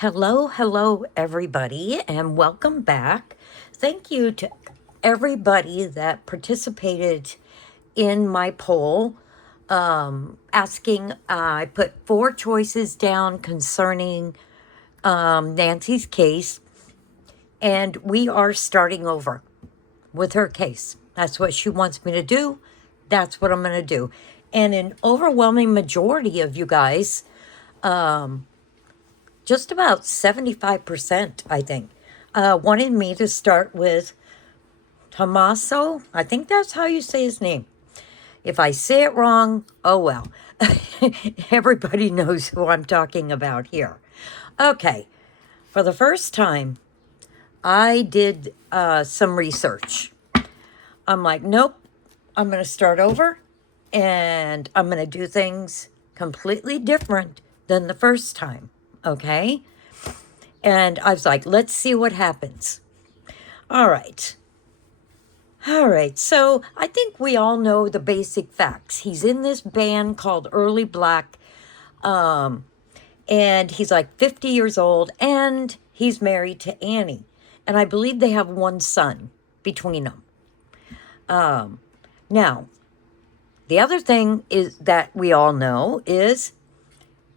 Hello, everybody, and welcome back. Thank you to everybody that participated in my poll. I put four choices down concerning Nancy's case, and we are starting over with her case. That's what she wants me to do. That's what I'm going to do. And an overwhelming majority of you guys, just about 75%, I think, wanted me to start with Tommaso. I think that's how you say his name. If I say it wrong, oh well. Everybody knows who I'm talking about here. Okay, for the first time, I did some research. I'm like, nope, I'm going to start over and I'm going to do things completely different than the first time. Okay? And I was like, let's see what happens. All right. All right. So I think we all know the basic facts. He's in this band called Early Black. And he's like 50 years old and he's married to Annie. And I believe they have one son between them. Now, the other thing is that we all know is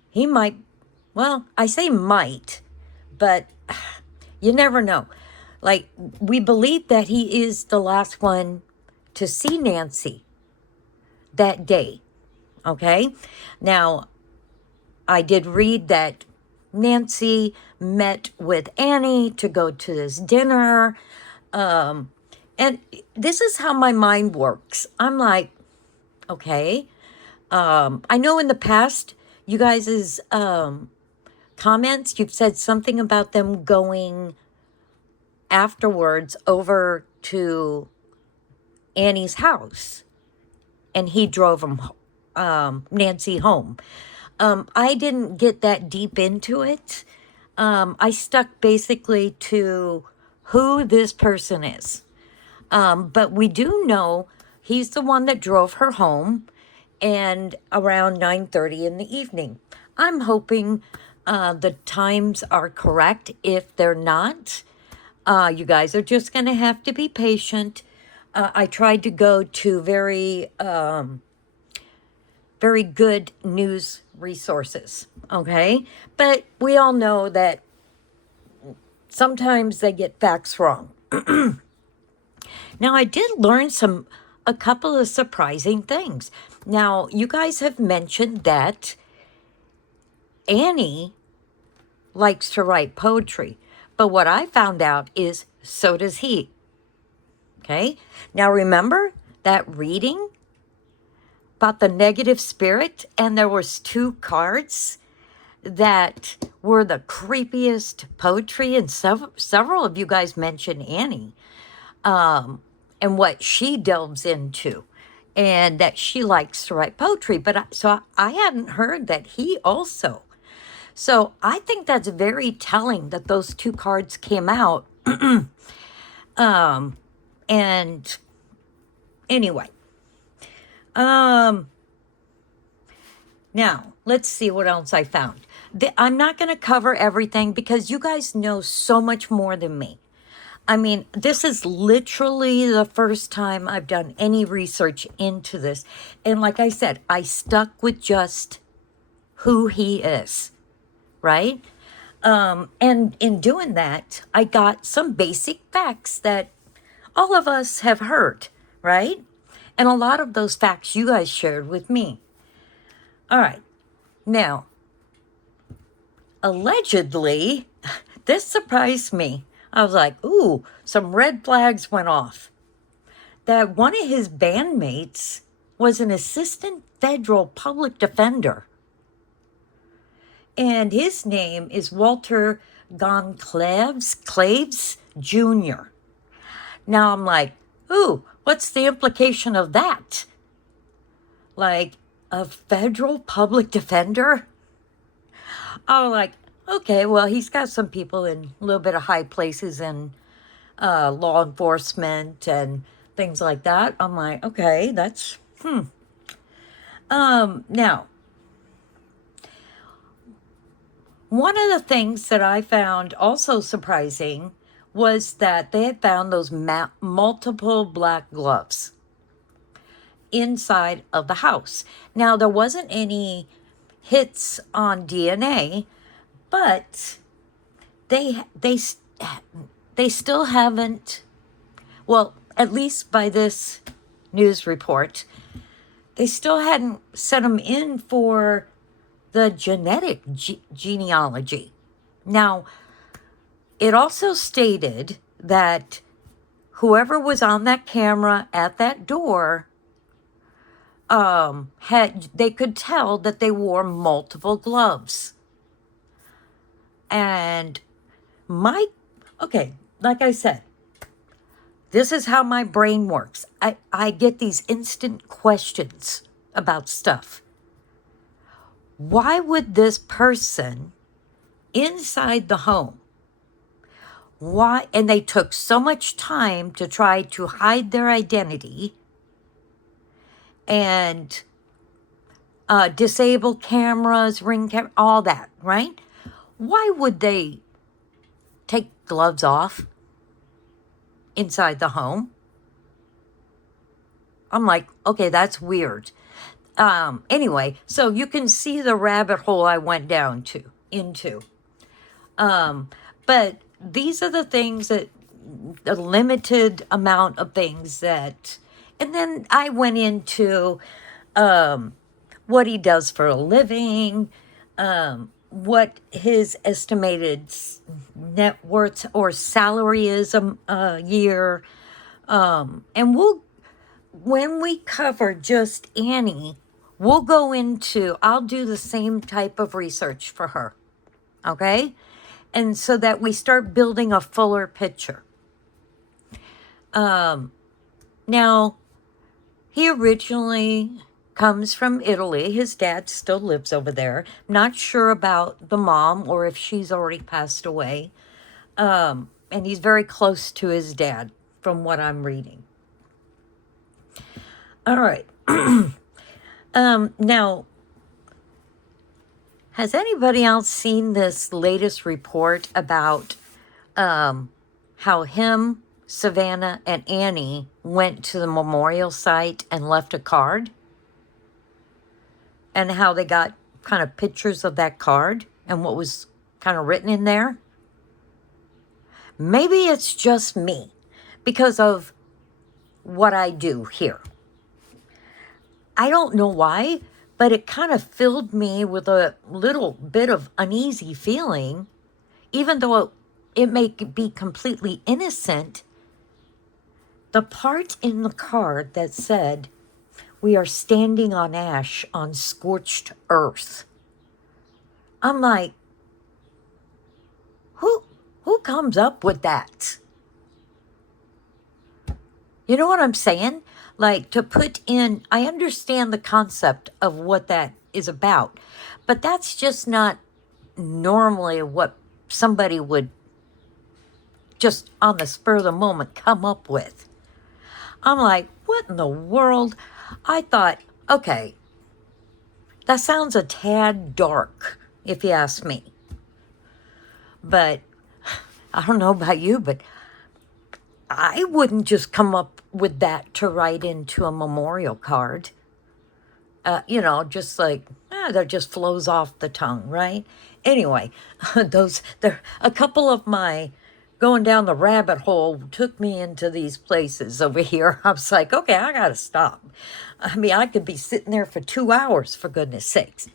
he might, well, I say might, but you never know. Like, we believe that he is the last one to see Nancy that day. Okay? Now, I did read that Nancy met with Annie to go to this dinner. And this is how my mind works. I'm like, okay. I know in the past, you guys' comments, you've said something about them going afterwards over to Annie's house, and he drove Nancy home. I didn't get that deep into it. I stuck basically to who this person is. But we do know he's the one that drove her home, and around 9:30 in the evening. I'm hoping the times are correct. If they're not, you guys are just going to have to be patient. I tried to go to very good news resources, okay? But we all know that sometimes they get facts wrong. Now, I did learn a couple of surprising things. Now, you guys have mentioned that Annie likes to write poetry, but what I found out is so does he. Okay? Now, remember that reading about the negative spirit, and there was two cards that were the creepiest poetry, and several of you guys mentioned Annie, and what she delves into, and that she likes to write poetry. But so I hadn't heard that he also. So I think that's very telling that those two cards came out. And anyway, now let's see what else I found. I'm not going to cover everything because you guys know so much more than me. I mean, this is literally the first time I've done any research into this. And like I said, I stuck with just who he is, right? And in doing that, I got some basic facts that all of us have heard, right? And a lot of those facts you guys shared with me. All right. Now, allegedly, this surprised me. I was like, ooh, some red flags went off. That one of his bandmates was an assistant federal public defender. And his name is Walter Claves Jr. Now I'm like, ooh, what's the implication of that? Like, a federal public defender? I was like, okay, well, he's got some people in a little bit of high places in law enforcement and things like that. I'm like, okay, that's, Now, One of the things that I found also surprising was that they had found those multiple black gloves inside of the house. Now, there wasn't any hits on DNA, but they still haven't, well, at least by this news report, they still hadn't sent them in for the genetic genealogy. Now, it also stated that whoever was on that camera at that door they could tell that they wore multiple gloves. And okay, like I said, this is how my brain works. I get these instant questions about stuff. Why would this person inside the home, why? And they took so much time to try to hide their identity and disable cameras, ring camera, all that, right? Why would they take gloves off inside the home? I'm like, okay, that's weird. Anyway, so you can see the rabbit hole I went into. But these are the things that, the limited amount of things that, and then I went into what he does for a living, what his estimated net worth or salary is a year. And when we cover just Annie, I'll do the same type of research for her. Okay? And so that we start building a fuller picture. Now, he originally comes from Italy. His dad still lives over there. Not sure about the mom or if she's already passed away. And he's very close to his dad from what I'm reading. All right. Now, has anybody else seen this latest report about how him, Savannah, and Annie went to the memorial site and left a card? And how they got kind of pictures of that card and what was kind of written in there? Maybe it's just me because of what I do here. I don't know why, but it kind of filled me with a little bit of uneasy feeling, even though it may be completely innocent. The part in the card that said, "We are standing on ash on scorched earth." I'm like, who comes up with that? You know what I'm saying? Like, to put in, I understand the concept of what that is about, but that's just not normally what somebody would just on the spur of the moment come up with. I'm like, what in the world? I thought, okay, that sounds a tad dark, if you ask me. But I don't know about you, but I wouldn't just come up with that to write into a memorial card. Just like, that just flows off the tongue, right? Anyway, a couple of my going down the rabbit hole took me into these places over here. I was like, okay, I gotta stop. I mean, I could be sitting there for 2 hours, for goodness sakes.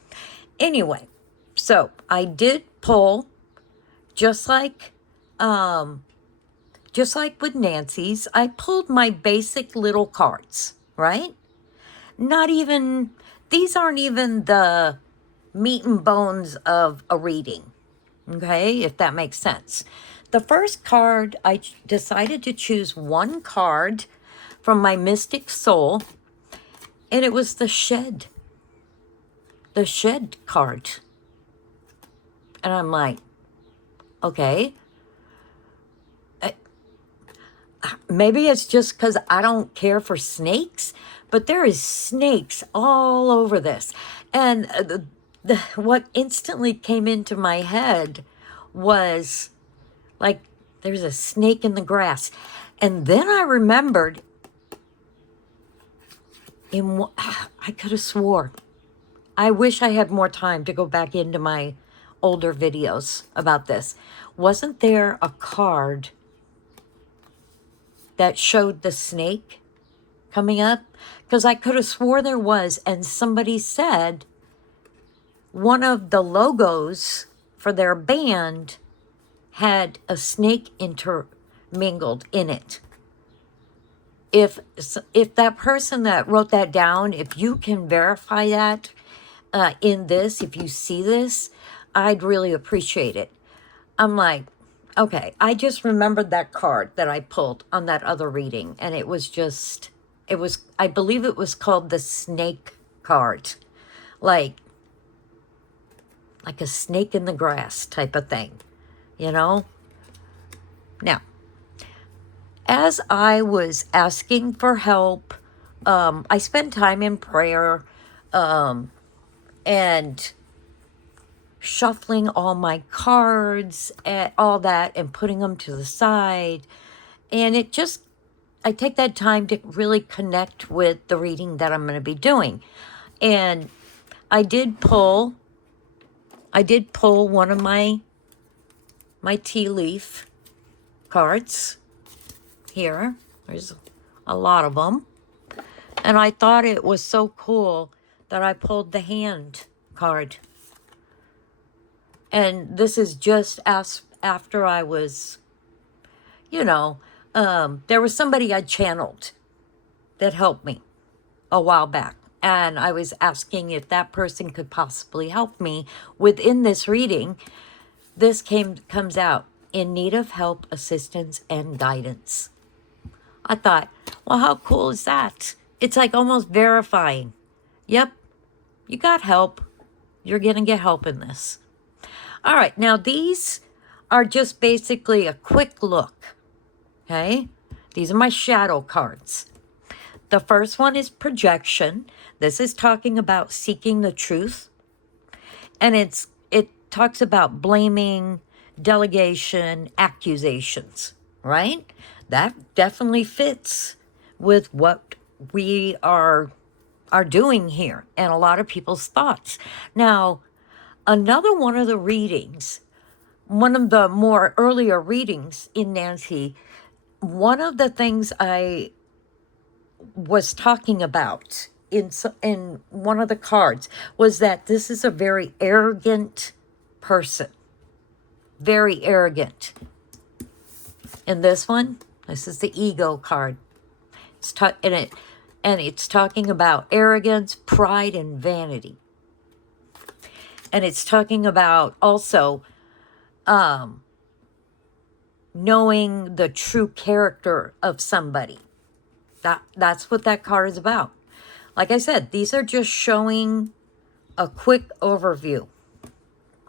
Anyway, so I did pull, just like with Nancy's, I pulled my basic little cards, right? These aren't even the meat and bones of a reading, okay, if that makes sense. The first card, I decided to choose one card from my Mystic Soul, and it was the shed card. And I'm like, okay, maybe it's just because I don't care for snakes, but there is snakes all over this. And what instantly came into my head was like, there's a snake in the grass. And then I remembered I could have swore. I wish I had more time to go back into my older videos about this. Wasn't there a card that showed the snake coming up? Because I could have swore there was, and somebody said one of the logos for their band had a snake intermingled in it. If that person that wrote that down, if you can verify that in this, if you see this, I'd really appreciate it. I'm like, okay, I just remembered that card that I pulled on that other reading, and it was, I believe it was called the snake card. Like a snake in the grass type of thing, you know? Now, as I was asking for help, I spent time in prayer and shuffling all my cards and all that and putting them to the side. And I take that time to really connect with the reading that I'm going to be doing. And I did pull one of my tea leaf cards here. There's a lot of them. And I thought it was so cool that I pulled the hand card. And this is just after I was, there was somebody I channeled that helped me a while back. And I was asking if that person could possibly help me within this reading. This comes out in need of help, assistance, and guidance. I thought, well, how cool is that? It's like almost verifying. Yep, you got help. You're going to get help in this. All right, now these are just basically a quick look, okay? These are my shadow cards. The first one is projection. This is talking about seeking the truth. And it talks about blaming, delegation, accusations, right? That definitely fits with what we are doing here and a lot of people's thoughts. Now, another one of the readings, one of the more earlier readings in Nancy, one of the things I was talking about in one of the cards was that this is a very arrogant person. Very arrogant. In this one, this is the ego card. It's talking about arrogance, pride, and vanity. And it's talking about also knowing the true character of somebody. That's what that card is about. Like I said, these are just showing a quick overview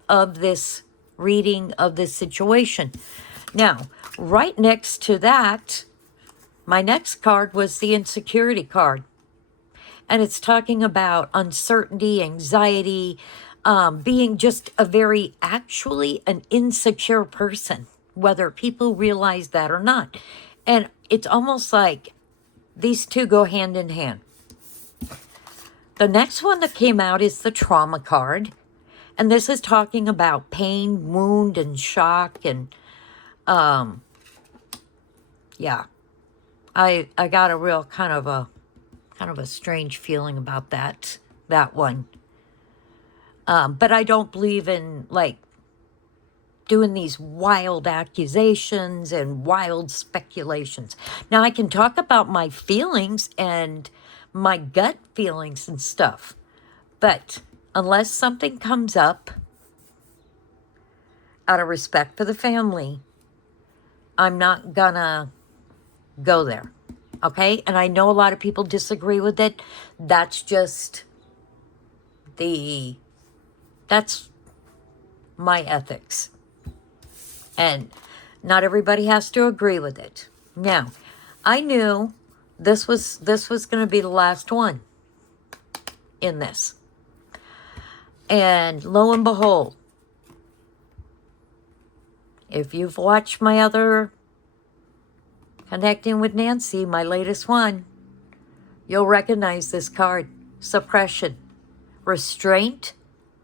of this reading, of this situation. Now, right next to that, my next card was the insecurity card. And it's talking about uncertainty, anxiety, being just actually an insecure person, whether people realize that or not. And it's almost like these two go hand in hand. The next one that came out is the trauma card. And this is talking about pain, wound, and shock. And, yeah. I got a real kind of a strange feeling about that one. But I don't believe in, like, doing these wild accusations and wild speculations. Now, I can talk about my feelings and my gut feelings and stuff. But unless something comes up out of respect for the family, I'm not gonna go there. Okay? And I know a lot of people disagree with it. That's just that's my ethics. And not everybody has to agree with it. Now, I knew this was going to be the last one in this. And lo and behold, if you've watched my other Connecting with Nancy, my latest one, you'll recognize this card. Suppression, restraint,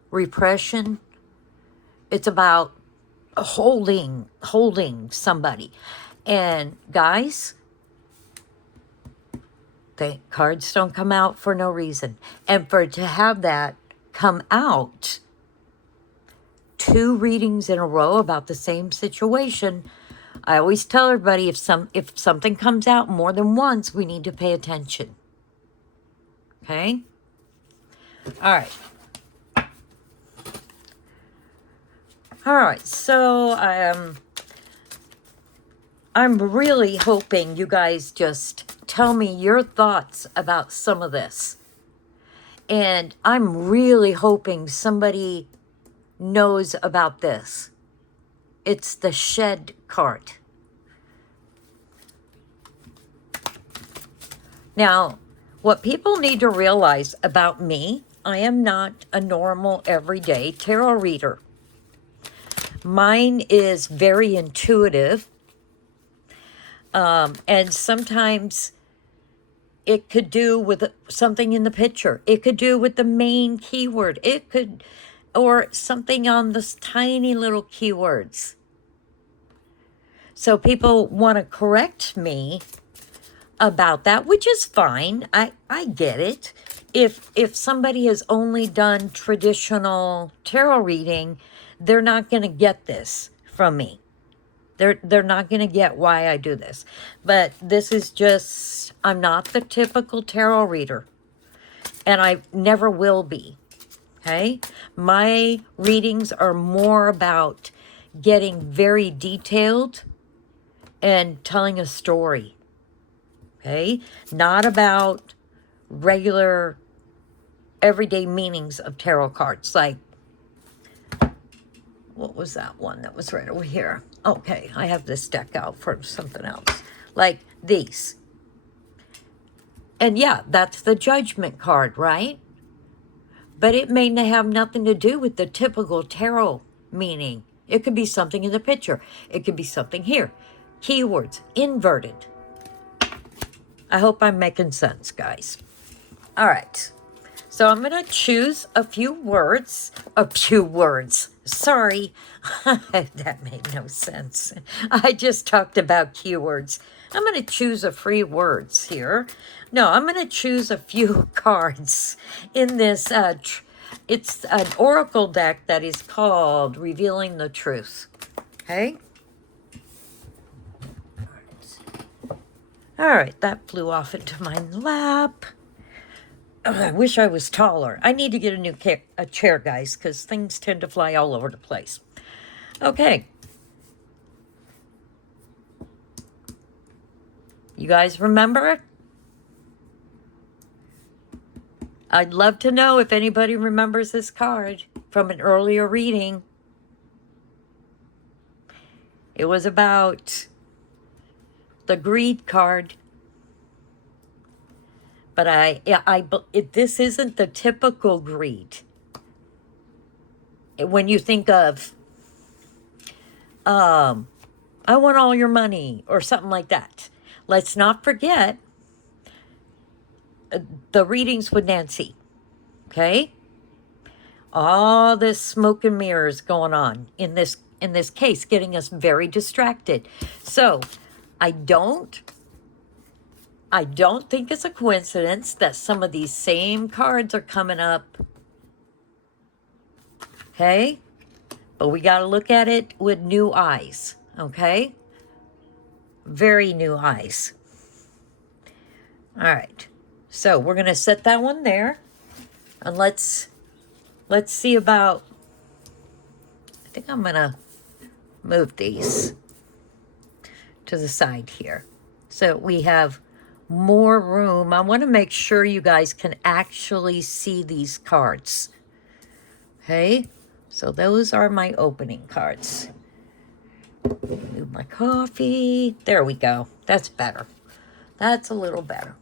repression. It's about holding somebody. And guys, the cards don't come out for no reason. And for it to have that come out, 2 readings in a row about the same situation, I always tell everybody, if something comes out more than once, we need to pay attention. Okay? All right. All right. So I'm really hoping you guys just tell me your thoughts about some of this. And I'm really hoping somebody knows about this. It's the shed card. Now, what people need to realize about me, I am not a normal everyday tarot reader. Mine is very intuitive. And sometimes it could do with something in the picture. It could do with the main keyword. It could, or something on this tiny little keywords. So people want to correct me about that, which is fine. I get it. If somebody has only done traditional tarot reading, they're not going to get this from me. They're not going to get why I do this. But this is just, I'm not the typical tarot reader. And I never will be. Okay? My readings are more about getting very detailed and telling a story. Okay? Not about regular, everyday meanings of tarot cards. Like, what was that one that was right over here? Okay, I have this deck out for something else. Like these. And yeah, that's the Judgment card, right? But it may have nothing to do with the typical tarot meaning. It could be something in the picture. It could be something here. Keywords, inverted. I hope I'm making sense, guys. All right. So I'm going to choose a few words. Sorry. That made no sense. I just talked about keywords. I'm going to choose a few words here. No, I'm going to choose a few cards in this. It's an oracle deck that is called Revealing the Truth. Okay? All right, that flew off into my lap. I wish I was taller. I need to get a chair, guys, because things tend to fly all over the place. Okay. You guys remember? I'd love to know if anybody remembers this card from an earlier reading. It was about the greed card. But this isn't the typical greed. When you think of, I want all your money or something like that. Let's not forget the readings with Nancy. Okay? All this smoke and mirrors going on in this case, getting us very distracted. So I don't think it's a coincidence that some of these same cards are coming up. Okay? But we got to look at it with new eyes. Okay? Very new eyes. All right. So we're going to set that one there. And let's see about, I think I'm going to move these to the side here. So we have more room. I want to make sure you guys can actually see these cards. Okay, so those are my opening cards. Move my coffee. There we go. That's better. That's a little better.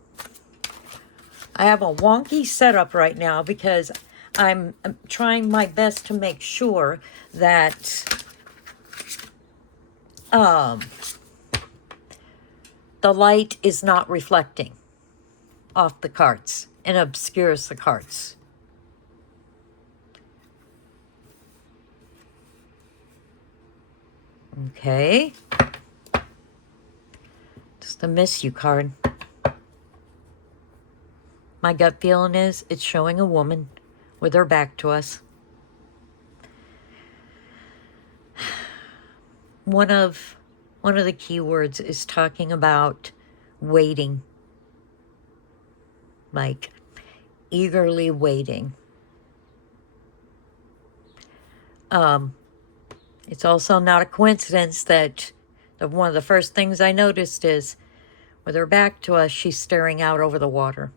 I have a wonky setup right now because I'm trying my best to make sure that the light is not reflecting off the cards and obscures the cards. Okay. Just a miss you card. My gut feeling is it's showing a woman with her back to us. One of the key words is talking about waiting. Like eagerly waiting. It's also not a coincidence that one of the first things I noticed is with her back to us, she's staring out over the water.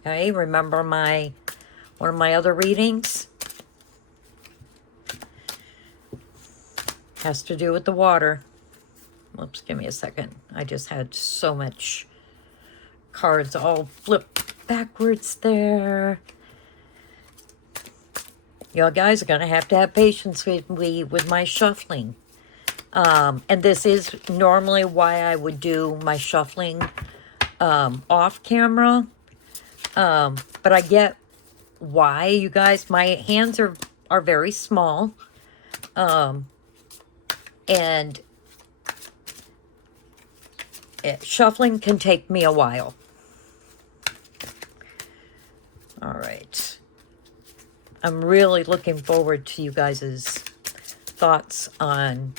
Okay, remember one of my other readings? Has to do with the water. Oops, give me a second. I just had so much cards all flipped backwards there. Y'all guys are going to have patience with me with my shuffling. And this is normally why I would do my shuffling off camera. But I get why, you guys. My hands are very small. And shuffling can take me a while. All right. I'm really looking forward to you guys' thoughts on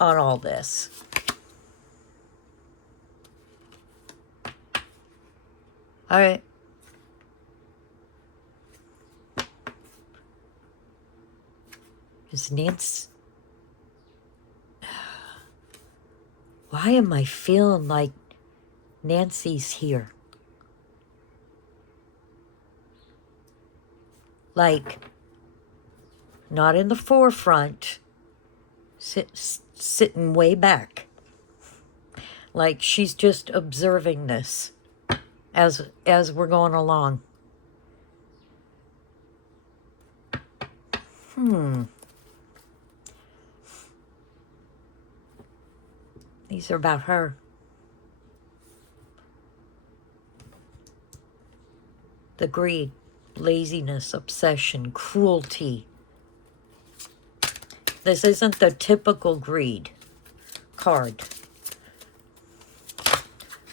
all this. All right. Is Nancy... Why am I feeling like Nancy's here? Like, not in the forefront, sitting way back. Like she's just observing this as we're going along. These are about her. The greed, laziness, obsession, cruelty. This isn't the typical greed card.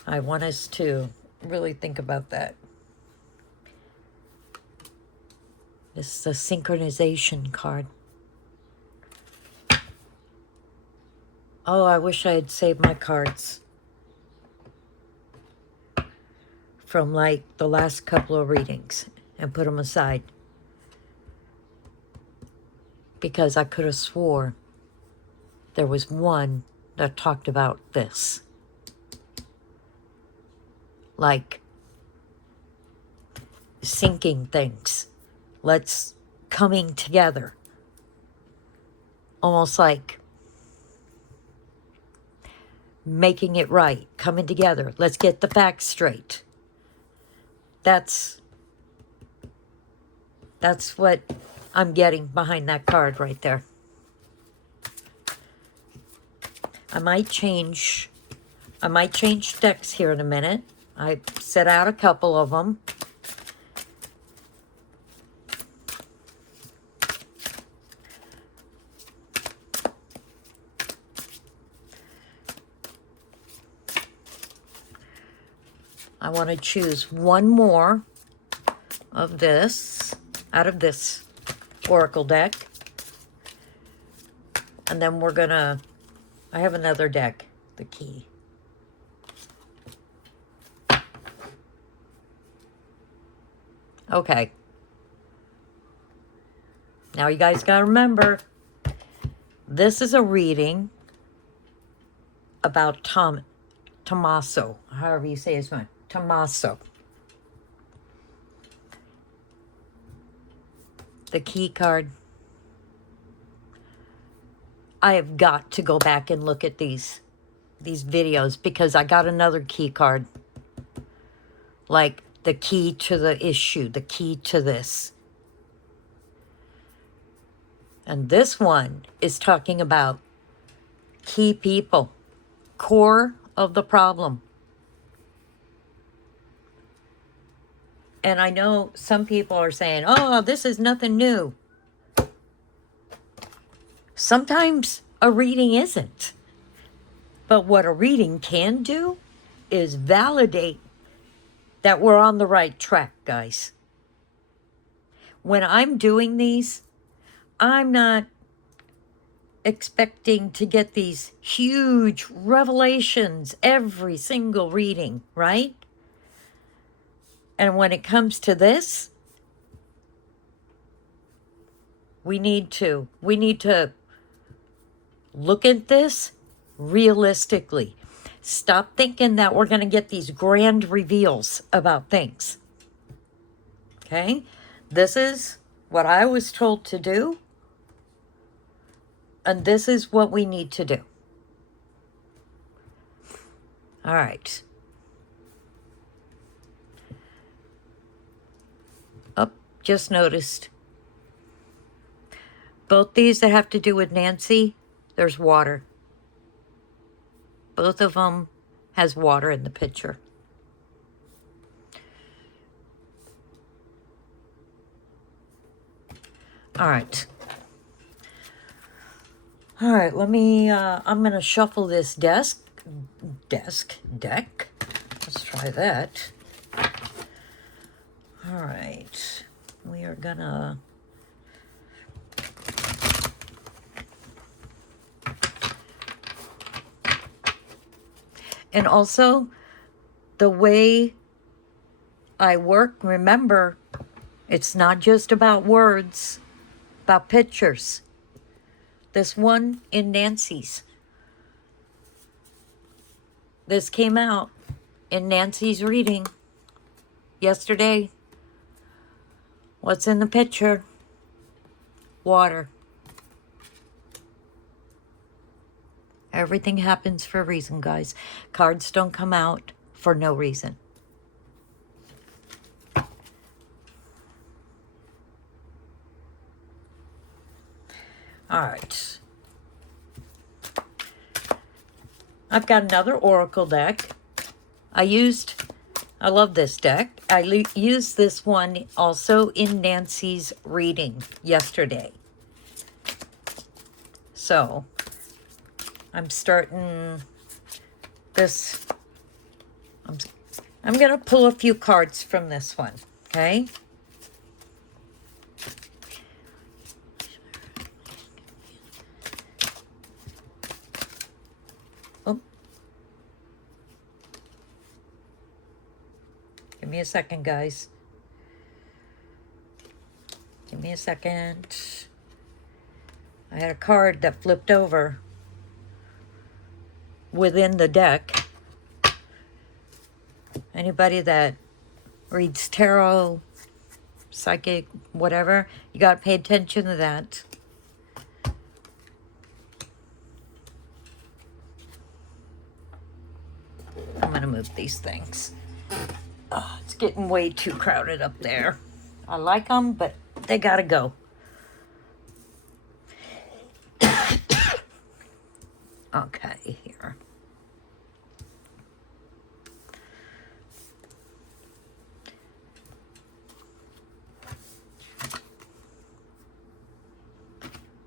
I want us to really think about that. This is a synchronization card. Oh, I wish I had saved my cards from like the last couple of readings and put them aside. Because I could have swore there was one that talked about this. Like syncing things. Let's coming together. Almost like making it right, coming together. Let's get the facts straight. That's what I'm getting behind that card right there. I might change decks here in a minute. I set out a couple of them. I want to choose one more of this out of this oracle deck. And then we're going to... I have another deck, the key. Okay. Now you guys got to remember, this is a reading about Tomaso, however you say his name. Tommaso. The key card. I have got to go back and look at these videos because I got another key card. Like the key to the issue, the key to this. And this one is talking about key people, core of the problem. And I know some people are saying, oh, this is nothing new. Sometimes a reading isn't. But what a reading can do is validate that we're on the right track, guys. When I'm doing these, I'm not expecting to get these huge revelations every single reading, right? And when it comes to this, we need to look at this realistically. Stop thinking that we're going to get these grand reveals about things. Okay? This is what I was told to do. And this is what we need to do. All right. Oh, just noticed. Both these that have to do with Nancy, there's water. Both of them has water in the picture. All right. All right, let me, I'm going to shuffle this deck. Let's try that. All right. We are going to... And also, the way I work, remember, it's not just about words, about pictures. This one in Nancy's. This came out in Nancy's reading yesterday. What's in the picture? Water. Everything happens for a reason, guys. Cards don't come out for no reason. All right. I've got another oracle deck. I love this deck. I used this one also in Nancy's reading yesterday. So, I'm starting this. I'm going to pull a few cards from this one, okay? Oh. Give me a second, guys. Give me a second. I had a card that flipped over within the deck. Anybody that reads tarot, psychic, whatever, you got to pay attention to that. I'm going to move these things. Oh, it's getting way too crowded up there. I like them, but they got to go. Okay, here.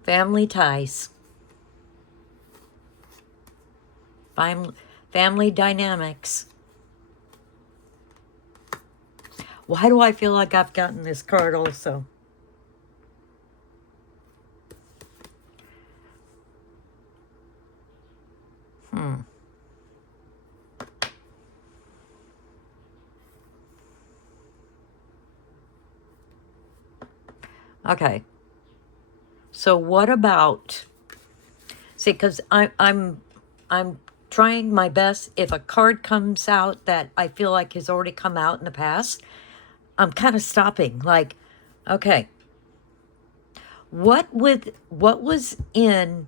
Family ties. Family dynamics. Why do I feel like I've gotten this card also? Okay. So what about, see, because I'm trying my best. If a card comes out that I feel like has already come out in the past, I'm kind of stopping. Like, okay, what is in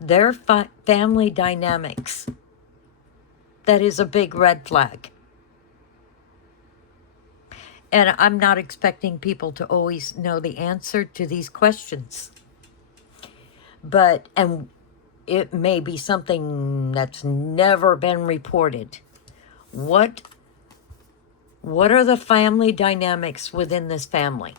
their family dynamics that is a big red flag? And I'm not expecting people to always know the answer to these questions. But, and it may be something that's never been reported. What are the family dynamics within this family?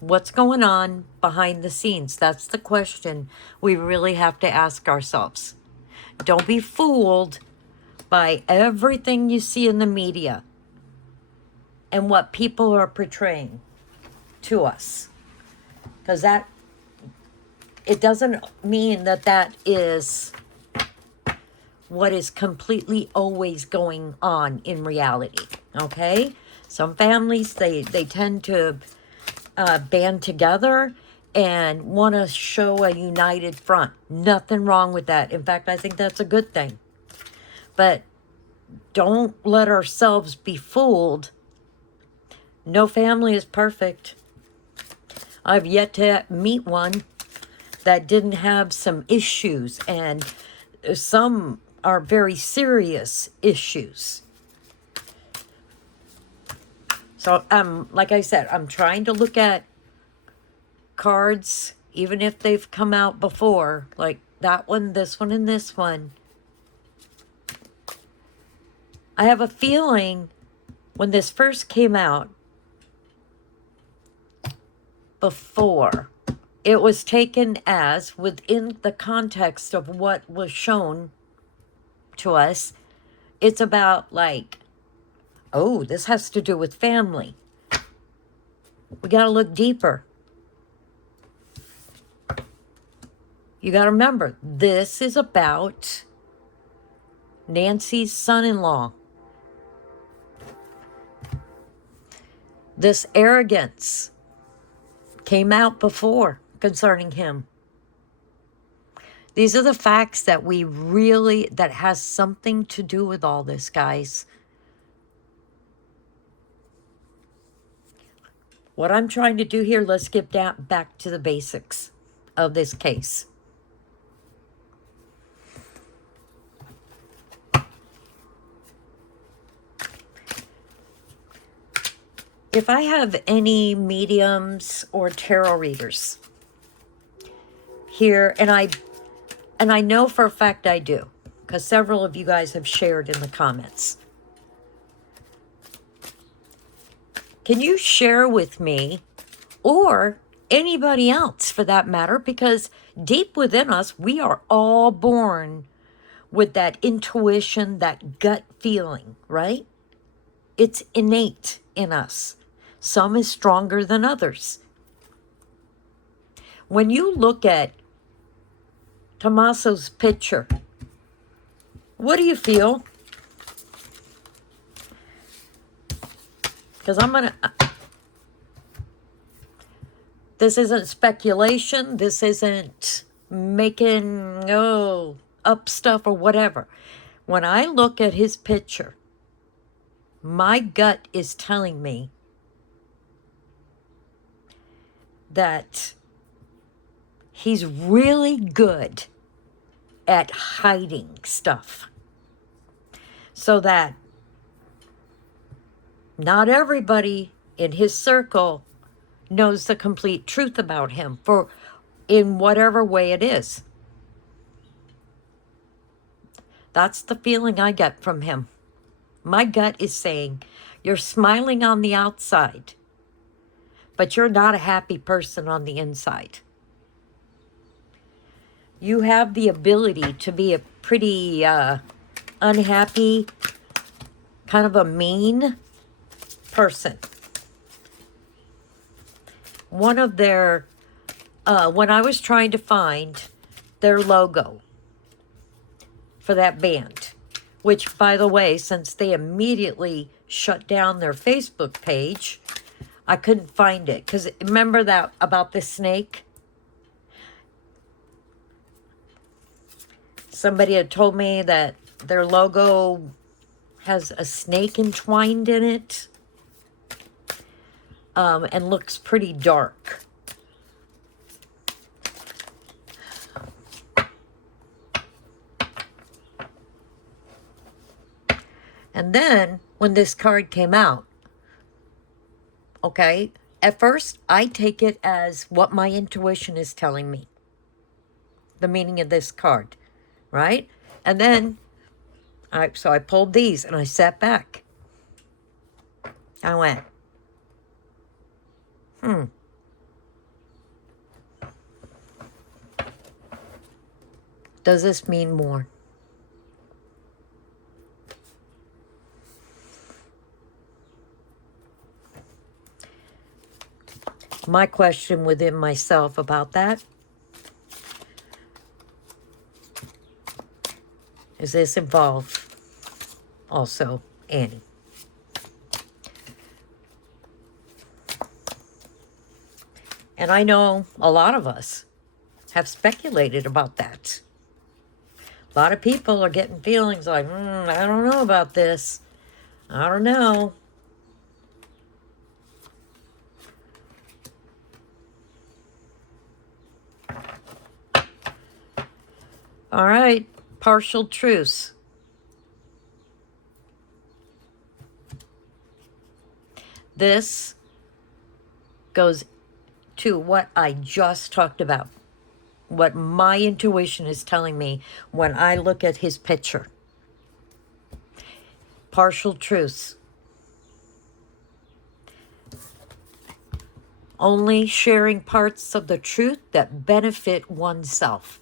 What's going on behind the scenes? That's the question we really have to ask ourselves. Don't be fooled by everything you see in the media and what people are portraying to us. Because it doesn't mean that is what is completely always going on in reality, okay? Some families, they tend to band together and want to show a united front. Nothing wrong with that. In fact, I think that's a good thing. But don't let ourselves be fooled. No family is perfect. I've yet to meet one that didn't have some issues, and some are very serious issues. So, like I said, I'm trying to look at cards, even if they've come out before, like that one, this one, and this one. I have a feeling when this first came out, before, it was taken as, within the context of what was shown to us, it's about like, oh, this has to do with family. We got to look deeper. You got to remember, this is about Nancy's son-in-law. This arrogance came out before concerning him. These are the facts that that has something to do with all this, guys. What I'm trying to do here, let's get back to the basics of this case. If I have any mediums or tarot readers here, and I know for a fact I do, because several of you guys have shared in the comments. Can you share with me, or anybody else for that matter, because deep within us, we are all born with that intuition, that gut feeling, right? It's innate in us. Some is stronger than others. When you look at Tommaso's picture, what do you feel? Because this isn't speculation. This isn't making, up stuff or whatever. When I look at his picture, my gut is telling me that he's really good at hiding stuff, so that not everybody in his circle knows the complete truth about him, in whatever way it is. That's the feeling I get from him. My gut is saying, you're smiling on the outside, but you're not a happy person on the inside. You have the ability to be a pretty unhappy, kind of a mean person. One of their, when I was trying to find their logo for that band, which, by the way, since they immediately shut down their Facebook page, I couldn't find it. Because remember that about the snake? Somebody had told me that their logo has a snake entwined in it, and looks pretty dark. And then, when this card came out, Okay? At first, I take it as what my intuition is telling me. The meaning of this card, right? And then, so I pulled these and I sat back. I went, does this mean more? My question within myself about that is, this involve also Annie? And I know a lot of us have speculated about that. A lot of people are getting feelings like, I don't know about this. I don't know. All right, partial truce. This goes to what I just talked about, what my intuition is telling me when I look at his picture. Partial truce. Only sharing parts of the truth that benefit oneself.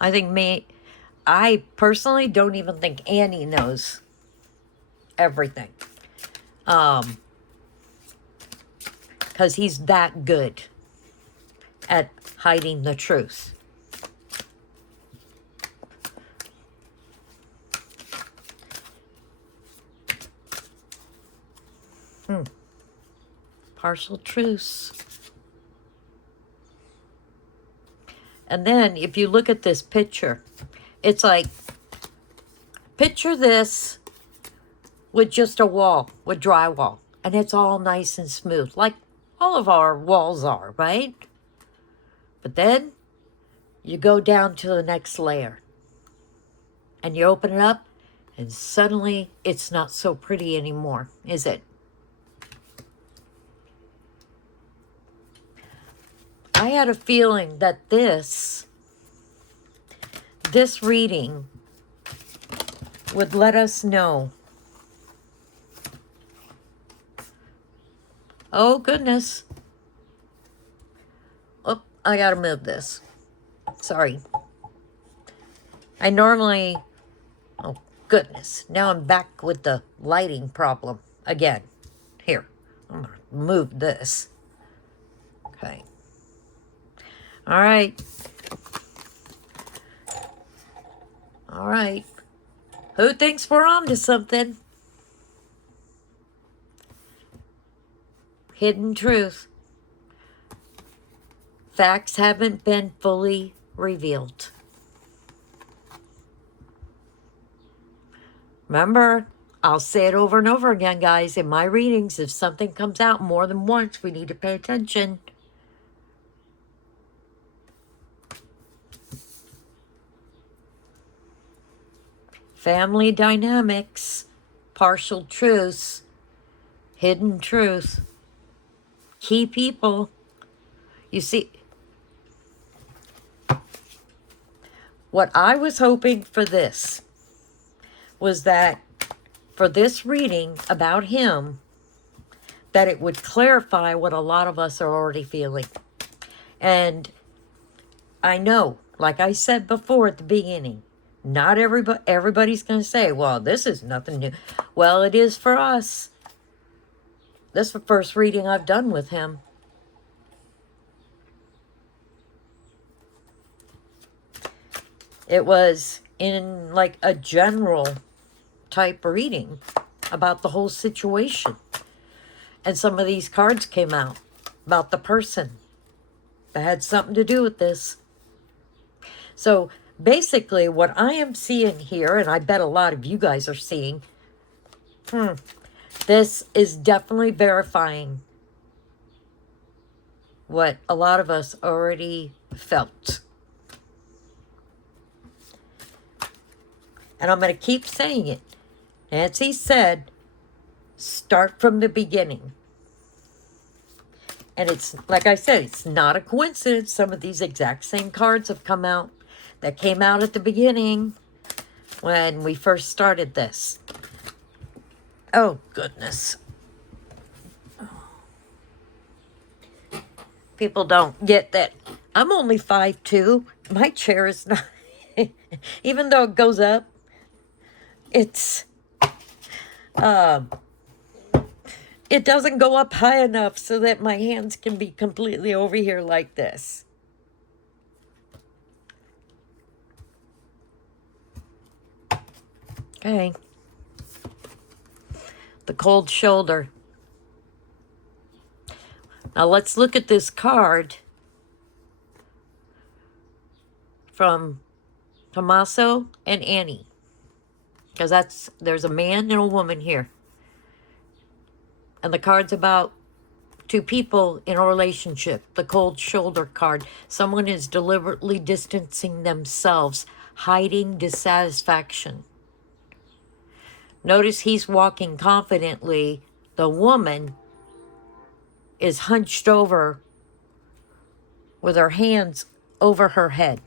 I personally don't even think Annie knows everything. Because he's that good at hiding the truth. Partial truce. And then if you look at this picture, it's like, picture this with just a wall, with drywall. And it's all nice and smooth, like all of our walls are, right? But then you go down to the next layer. And you open it up, and suddenly it's not so pretty anymore, is it? I had a feeling that this reading would let us know. Oh, goodness. Oh, I gotta move this. Sorry. I normally... Oh, goodness. Now I'm back with the lighting problem again. Here, I'm gonna move this. Okay. All right. All right. Who thinks we're on to something? Hidden truth. Facts haven't been fully revealed. Remember, I'll say it over and over again, guys. In my readings, if something comes out more than once, we need to pay attention. Family dynamics, partial truths, hidden truth, key people. You see, what I was hoping for this was that for this reading about him, that it would clarify what a lot of us are already feeling. And I know, like I said before at the beginning, not everybody's going to say, well, this is nothing new. Well, it is for us. This is the first reading I've done with him. It was in like a general type reading about the whole situation. And some of these cards came out about the person that had something to do with this. So basically what I am seeing here, and I bet a lot of you guys are seeing, this is definitely verifying what a lot of us already felt. And I'm going to keep saying it. Nancy said, start from the beginning. And it's, like I said, it's not a coincidence. Some of these exact same cards have come out that came out at the beginning when we first started this. Oh, goodness. People don't get that. I'm only 5'2". My chair is not, even though it goes up, it's, it doesn't go up high enough so that my hands can be completely over here like this. Okay. The cold shoulder. Now let's look at this card from Tommaso and Annie. Because there's a man and a woman here. And the card's about two people in a relationship. The cold shoulder card. Someone is deliberately distancing themselves, hiding dissatisfaction. Notice he's walking confidently. The woman is hunched over with her hands over her head.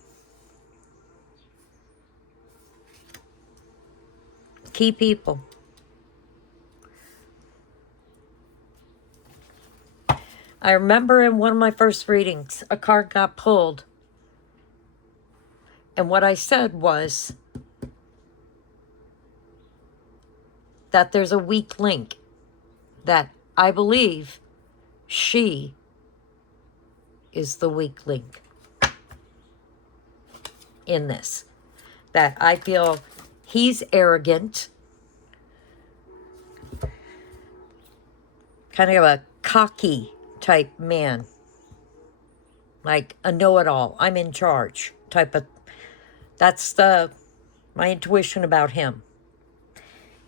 Key people. I remember in one of my first readings, a card got pulled. And what I said was that there's a weak link. That I believe she is the weak link in this. That I feel he's arrogant. Kind of a cocky type man. Like a know-it-all. I'm in charge type of. That's my intuition about him.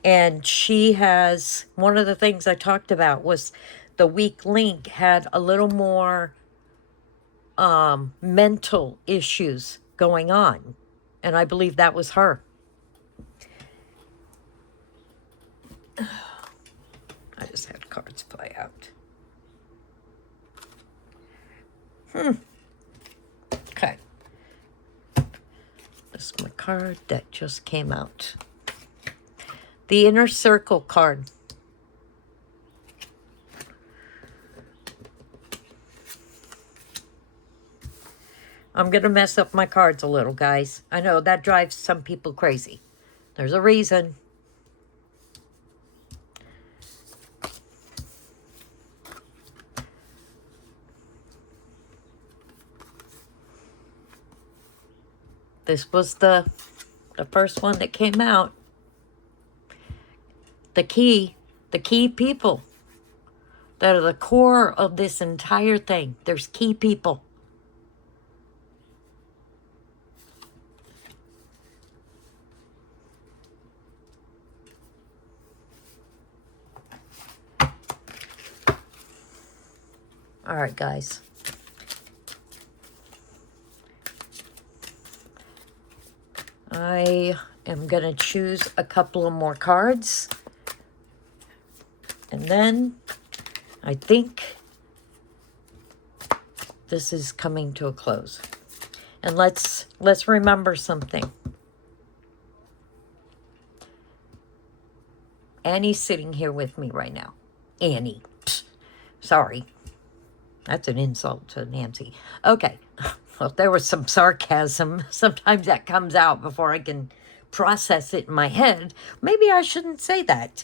And she has, one of the things I talked about was the weak link had a little more mental issues going on. And I believe that was her. I just had cards play out. Okay. This is my card that just came out. The Inner Circle card. I'm going to mess up my cards a little, guys. I know that drives some people crazy. There's a reason. This was the first one that came out. The key people that are the core of this entire thing. There's key people. All right, guys. I am going to choose a couple of more cards. And then I think this is coming to a close. And let's remember something. Annie's sitting here with me right now. Annie. Psst, sorry. That's an insult to Nancy. Okay. Well, there was some sarcasm. Sometimes that comes out before I can process it in my head. Maybe I shouldn't say that.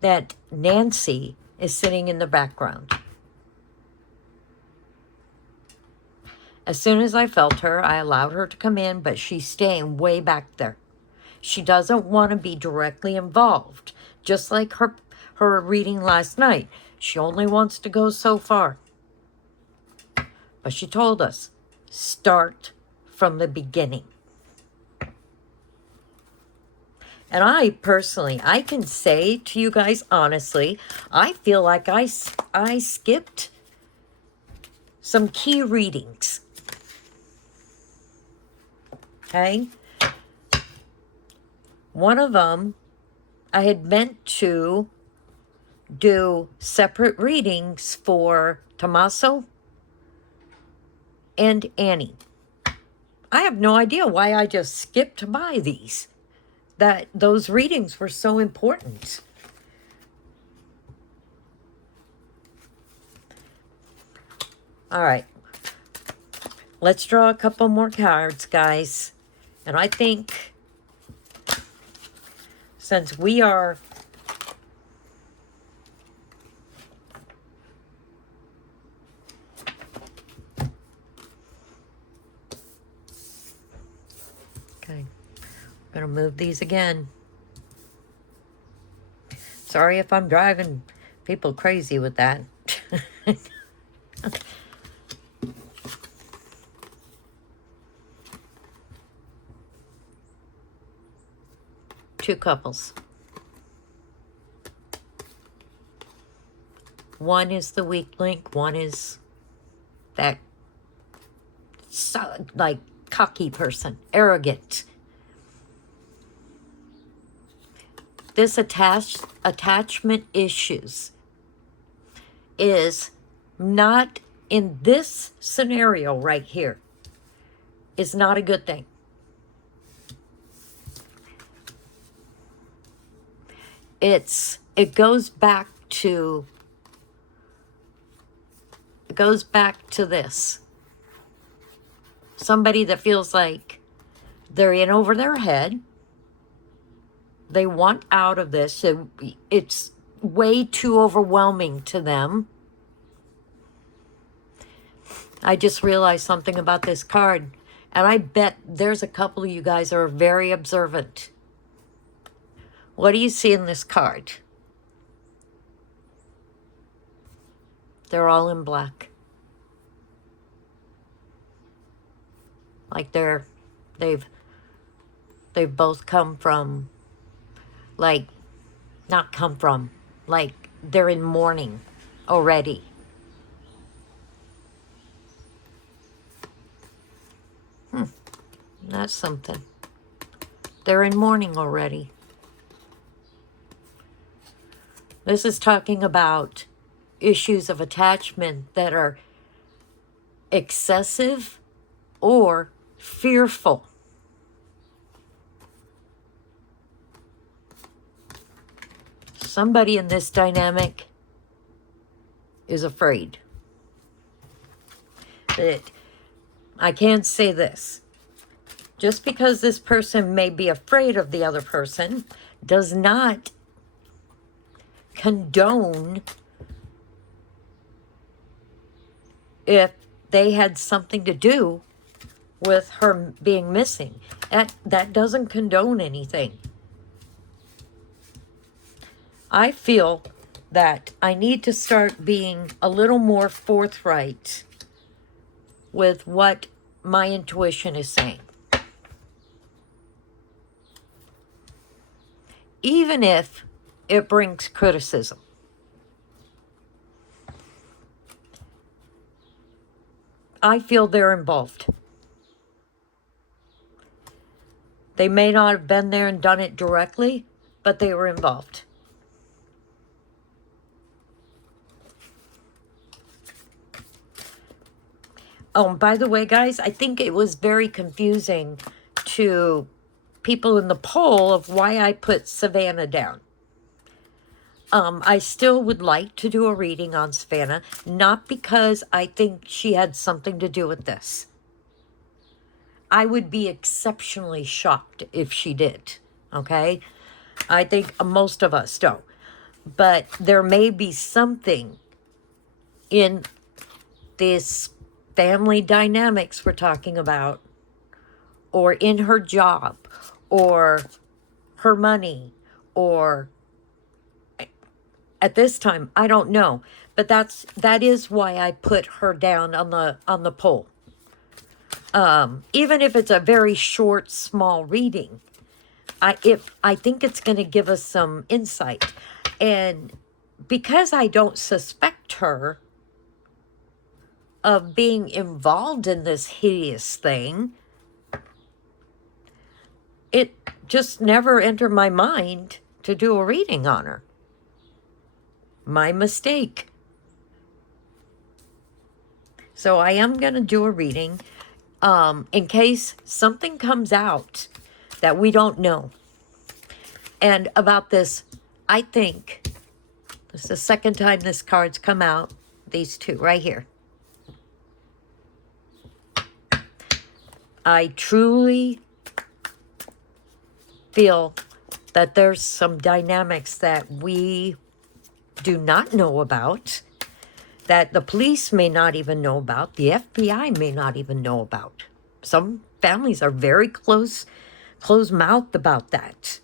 That Nancy is sitting in the background. As soon as I felt her, I allowed her to come in, but she's staying way back there. She doesn't want to be directly involved. Just like her reading last night. She only wants to go so far. But she told us, start from the beginning. And I personally, I can say to you guys honestly, I feel like I skipped some key readings. Okay? One of them, I had meant to do separate readings for Tommaso and Annie. I have no idea why I just skipped by these. Those readings were so important. All right. Let's draw a couple more cards, guys. And I think since we are okay, I'm gonna move these again. Sorry if I'm driving people crazy with that. Two couples. One is the weak link. One is that like cocky person, arrogant. This attachment issues is not in this scenario right here. Is not a good thing. It goes back to this. Somebody that feels like they're in over their head. They want out of this. It's way too overwhelming to them. I just realized something about this card. And I bet there's a couple of you guys that are very observant. What do you see in this card? They're all in black. Like they've both come from, like, not come from, like they're in mourning already. That's something. They're in mourning already. This is talking about issues of attachment that are excessive or fearful. Somebody in this dynamic is afraid. But I can't say this. Just because this person may be afraid of the other person does not condone if they had something to do with her being missing. That doesn't condone anything. I feel that I need to start being a little more forthright with what my intuition is saying. Even if it brings criticism. I feel they're involved. They may not have been there and done it directly, but they were involved. Oh, and by the way, guys, I think it was very confusing to people in the poll of why I put Savannah down. I still would like to do a reading on Savannah, not because I think she had something to do with this. I would be exceptionally shocked if she did, okay? I think most of us don't. But there may be something in this family dynamics we're talking about, or in her job, or her money, or at this time, I don't know. But that is why I put her down on the poll. Even if it's a very short, small reading, I think it's going to give us some insight. And because I don't suspect her of being involved in this hideous thing, it just never entered my mind to do a reading on her. My mistake. So I am going to do a reading in case something comes out that we don't know. And about this, I think this is the second time this card's come out. These two right here. I truly feel that there's some dynamics that we do not know about, that the police may not even know about, the FBI may not even know about. Some families are very close-mouthed about that.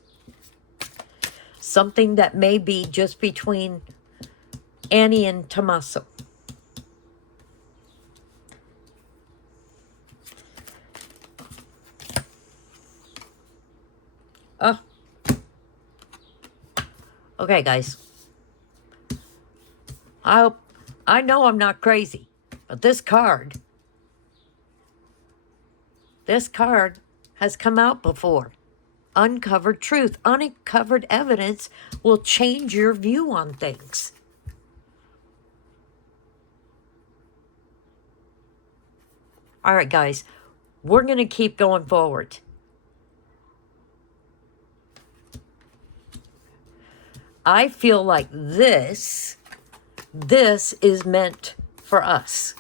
Something that may be just between Annie and Tommaso. Oh. Okay, guys. I know I'm not crazy, but this card has come out before. Uncovered truth, uncovered evidence will change your view on things. All right, guys, we're going to keep going forward. I feel like this is meant for us.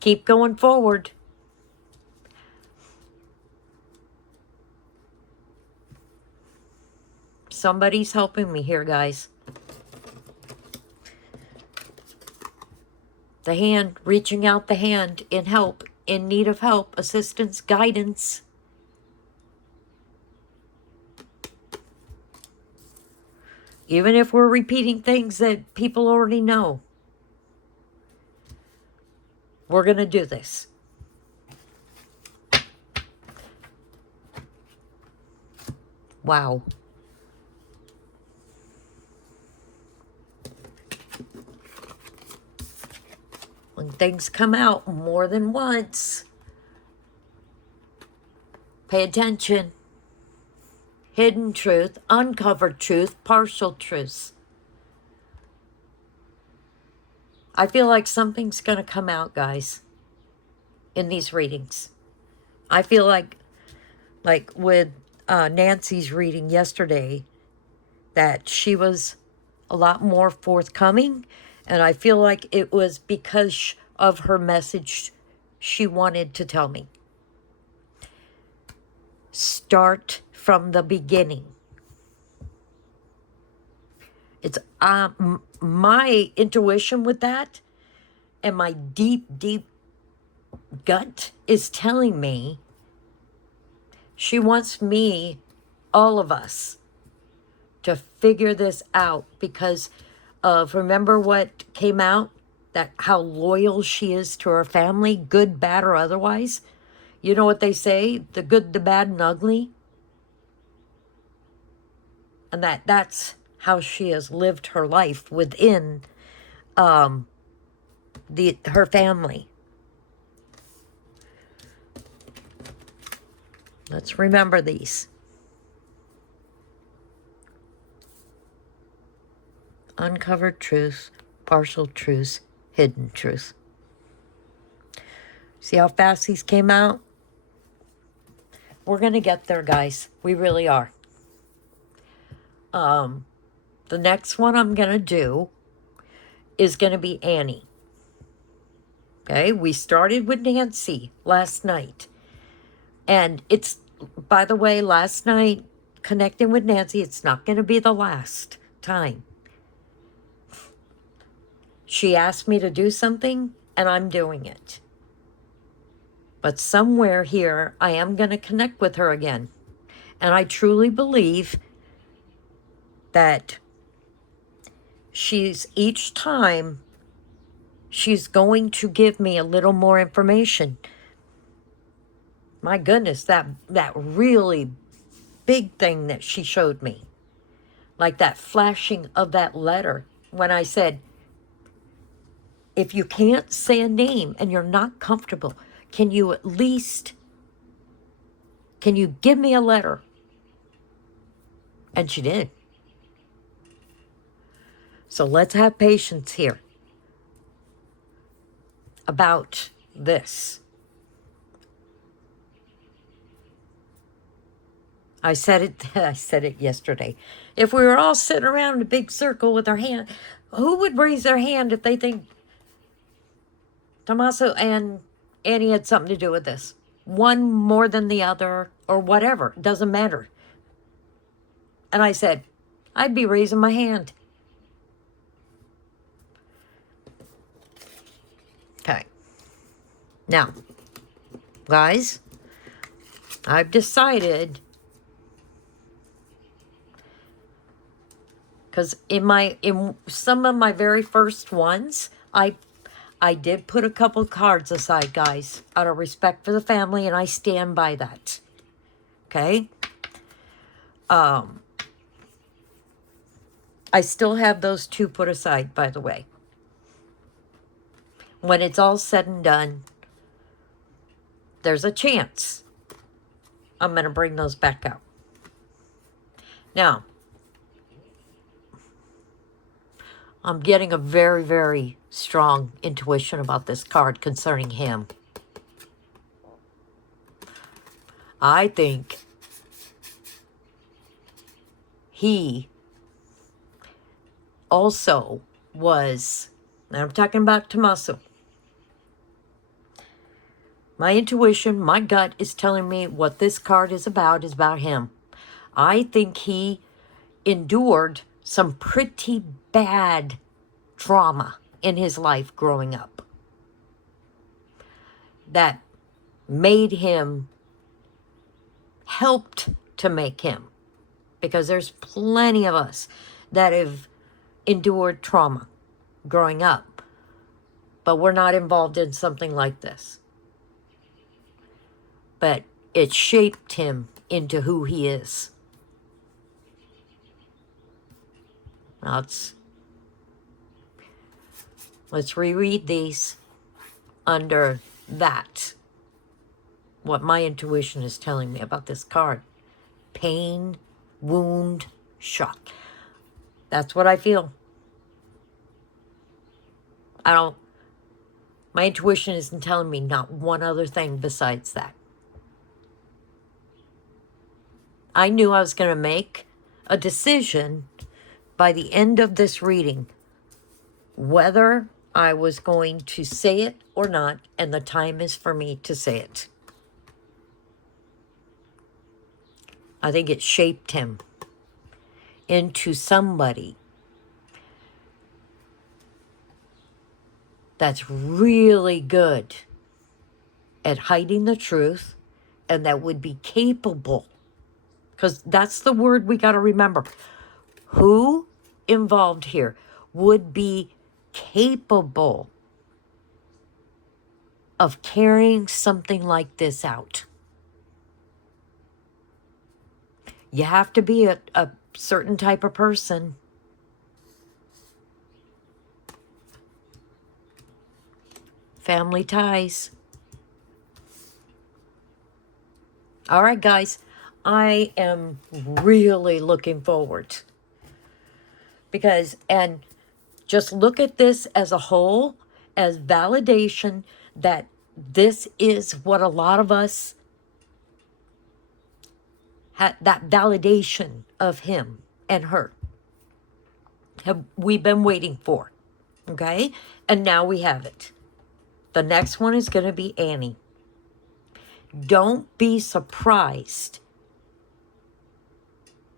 Keep going forward. Somebody's helping me here, guys. The hand, reaching out the hand in help, in need of help, assistance, guidance. Even if we're repeating things that people already know. We're going to do this. Wow. When things come out more than once, pay attention. Hidden truth, uncovered truth, partial truths. I feel like something's going to come out, guys, in these readings. I feel like with Nancy's reading yesterday, that she was a lot more forthcoming, and I feel like it was because of her message she wanted to tell me. Start from the beginning. It's my intuition with that, and my deep gut is telling me she wants me, all of us, to figure this out because of, remember what came out? That how loyal she is to her family, good, bad, or otherwise. You know what they say? The good, the bad, and ugly. And that's how she has lived her life within her family. Let's remember these. Uncovered truth, partial truth, hidden truth. See how fast these came out? We're going to get there, guys. We really are. The next one I'm going to do is going to be Annie. Okay, we started with Nancy last night. And it's, by the way, last night, connecting with Nancy, it's not going to be the last time. She asked me to do something, and I'm doing it. But somewhere here, I am going to connect with her again. And I truly believe that each time, she's going to give me a little more information. My goodness, that really big thing that she showed me. Like that flashing of that letter when I said, if you can't say a name and you're not comfortable, can you at least Can you give me a letter? And she did. So let's have patience here about this. I said it yesterday. If we were all sitting around in a big circle with our hand, who would raise their hand if they think Tommaso and Annie had something to do with this? One more than the other or whatever. Doesn't matter. And I said, I'd be raising my hand. Okay. Now, guys, I've decided, because in some of my very first ones, I did put a couple cards aside, guys, out of respect for the family, and I stand by that. Okay? I still have those 2 put aside, by the way. When it's all said and done, there's a chance I'm going to bring those back out. Now, I'm getting a very, very strong intuition about this card concerning him. I think he also was, and I'm talking about Tommaso. My intuition, my gut is telling me what this card is about him. I think he endured some pretty bad trauma in his life growing up that made him, helped to make him, because there's plenty of us that have endured trauma growing up, but we're not involved in something like this. But it shaped him into who he is. Now let's reread these under that. What my intuition is telling me about this card. Pain, wound, shock. That's what I feel. My intuition isn't telling me not one other thing besides that. I knew I was going to make a decision by the end of this reading whether I was going to say it or not, and the time is for me to say it. I think it shaped him into somebody that's really good at hiding the truth and that would be capable. Because that's the word we got to remember. Who involved here would be capable of carrying something like this out? You have to be a certain type of person. Family ties. All right, guys. I am really looking forward. And just look at this as a whole, as validation that this is what a lot of us, that validation of him and her, we've been waiting for. Okay? And now we have it. The next one is going to be Annie. Don't be surprised,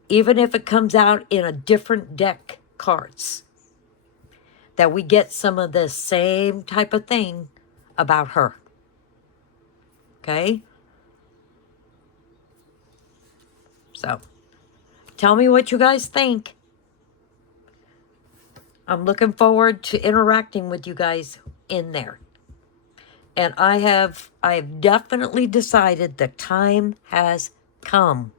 even if it comes out in a different deck cards, that we get some of the same type of thing about her. Okay? So, tell me what you guys think. I'm looking forward to interacting with you guys in there. And I have definitely decided the time has come.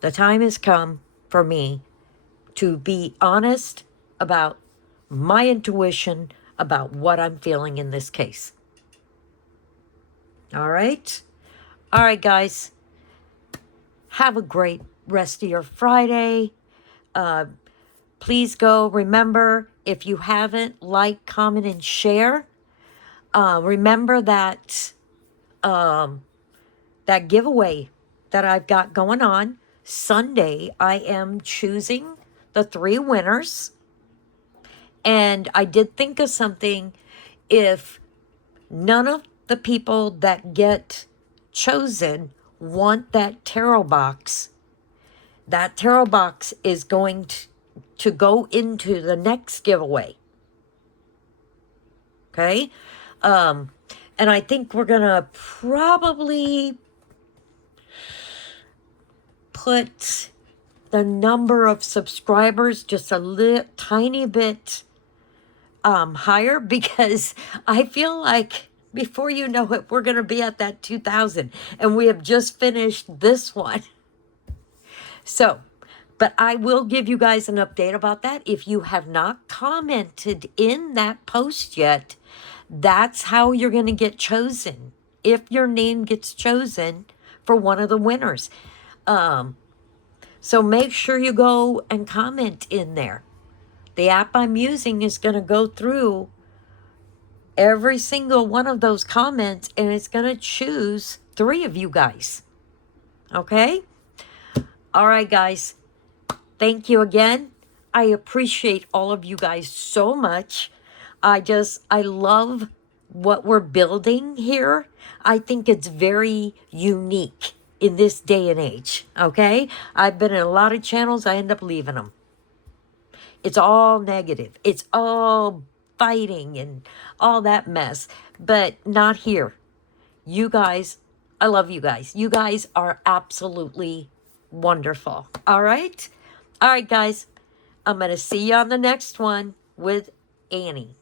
The time has come for me to be honest about my intuition about what I'm feeling in this case. All right? All right, guys. Have a great rest of your Friday. Please go. Remember, if you haven't, like, comment, and share. Remember that that giveaway that I've got going on. Sunday, I am choosing the 3 winners. And I did think of something. If none of the people that get chosen want that tarot box, that tarot box is going to go into the next giveaway. Okay? And I think we're going to probably put the number of subscribers just a tiny bit higher, because I feel like before you know it, we're going to be at that 2,000, and we have just finished this one. So, but I will give you guys an update about that. If you have not commented in that post yet, that's how you're going to get chosen. If your name gets chosen for one of the winners. So make sure you go and comment in there. The app I'm using is going to go through every single one of those comments, and it's going to choose 3 of you guys. Okay? All right, guys. Thank you again. I appreciate all of you guys so much. I love what we're building here. I think it's very unique in this day and age. Okay? I've been in a lot of channels. I end up leaving them. It's all negative. It's all fighting and all that mess. But not here. You guys, I love you guys. You guys are absolutely wonderful. All right? All right, guys. I'm going to see you on the next one with Annie.